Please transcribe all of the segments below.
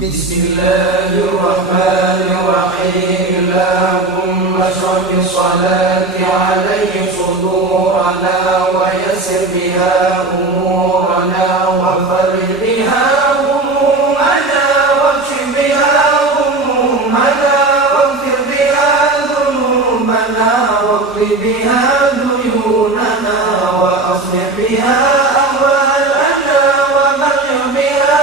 بسم الله الرحمن الرحيم. اللهم اشرح بالصلاة عليه صدورنا ويسر بها أمورنا وفرج بها همومنا واكشف بها همومنا واغفر بها ذنوبنا واقض بها ديوننا وأصلح بها أحوالنا وبلغ بها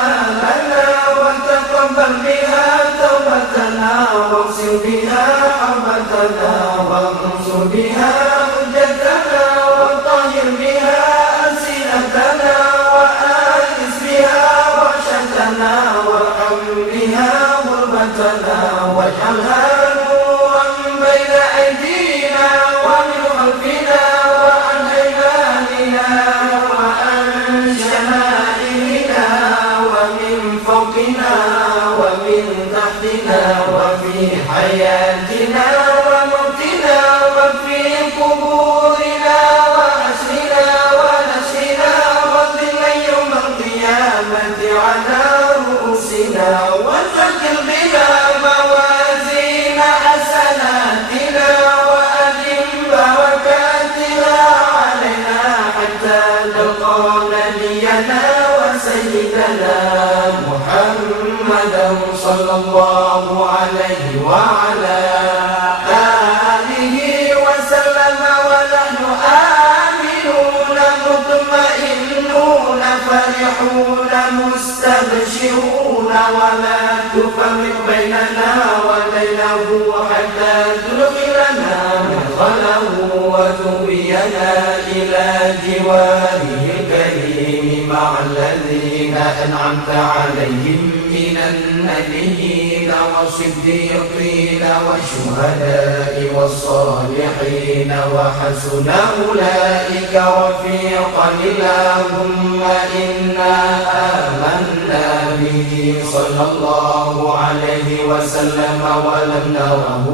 آمالنا وتقبل بها توبتنا واغسل بها حوبتنا وانصر بها حجتنا وطهر بها ألسنتنا وآنس بها وحشتنا وارحم بها غربتنا واجعلها نورا بين أيدينا ومن خلفنا وعن أيماننا وعن شمائلنا ومن فوقنا ومن تحتنا وفي حياتنا وموتنا وفي قبورنا وحشرنا ونشرنا وظلا يوم القيامة على رؤوسنا وثقل بنا موازين حسناتنا وأدم بركاتنا علينا حتى نلقى نبينا وسيدنا محمدا صلى الله عليه وعلى آله وسلم. ونحن آمنون مطمئنون فرحون مستبشرون ولا تفرق بيننا وبينه حتى تدخلنا مدخله وتؤوينا إلى جواره الكريم مع الذين أنعمت عليهم من النبيين والصديقين والشهداء والصالحين وحسن أولئك رفيقا. اللهم إنا آمنا به صلى الله عليه وسلم ولم نره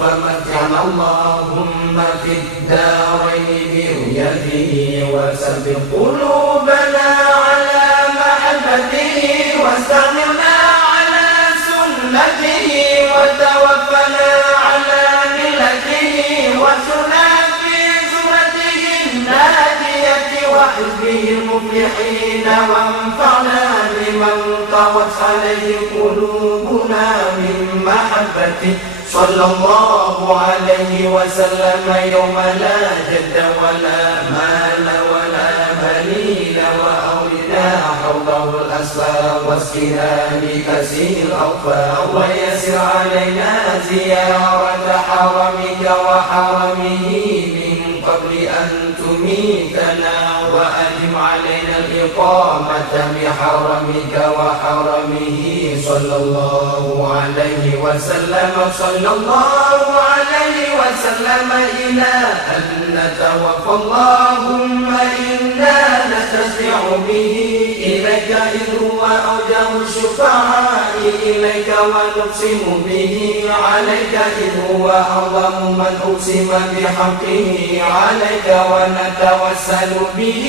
فمتعنا اللهم في الدارين برؤيته وثبت قلوبنا على محبته واستعملنا على سنته وتوفنا على ملته وسنا في زمرته الناجية وحزبه المفلحين وانفعنا بمن طوت عليه قلوبنا من محبته صلى الله عليه وسلم يوم لا جد ولا مال ولا بنين وأولنا حوله الأسفار واسقنا بكسير الأغفار ويسر علينا زيارة حرمك وحرمه من قبل أن تميتنا وأدم علينا الإقامة بحرمك وحرمه صلى الله عليه وسلم. صلى الله عليه وسلم إلى أن نتوفى اللهم إنا نستشفع به إليك إذ هو أوجه الشفعاء إليك ونقسم به عليك إذ هو أعظم من أقسم بحقه عليك ونتوسل به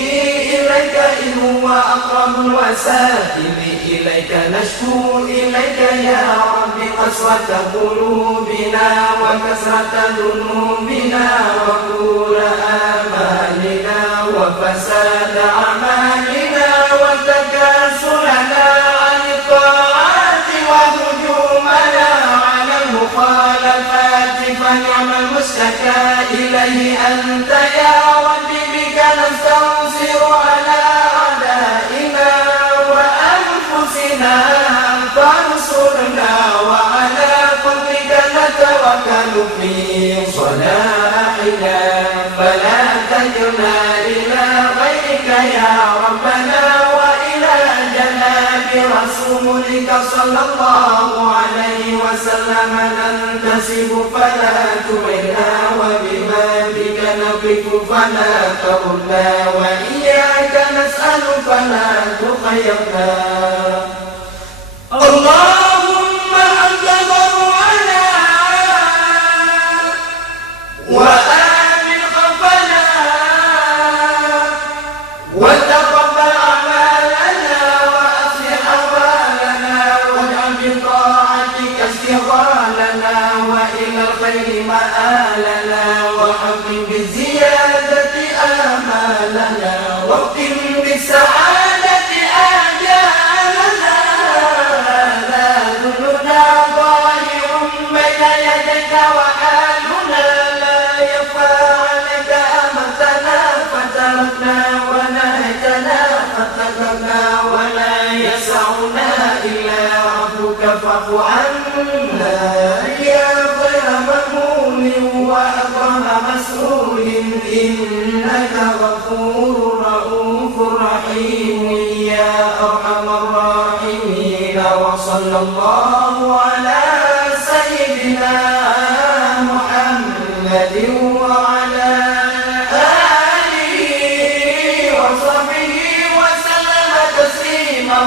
إليك إذ هو أقرب الوسائل إليك نشكو إليك يا رب قسوة قلوبنا وكسرة ذنوبنا وطول آمالنا وفساد أعمالنا وتكاسلنا عن الطاعات وهجومنا على المخالفات فنعم المشتكى إليه أنت يا رب بك نستنصر على أعدائنا وأنفسنا فانصرنا وعلى فضلك نتوكل في صلاحنا فلا تجرنا إلى غيرك يا ربنا وإلى جناب رسولك صلى الله عليه وسلم ننتسب فلا تغنا وببابك نقف فلا تردنا وإياك نسأل فلا تخيرنا. اللهم أنت ضرعنا وآمن خوفنا وتقبل أعمالنا وأصلح أحوالنا كتبنا ولا يسعنا إلا ربك فاعف عنا يا خير مأمون وأكرم مسؤول إنك غفور رؤوف رحيم يا أرحم الراحمين. وصلى الله على سيدنا محمد وعلى آله وصحبه وسلم تسليما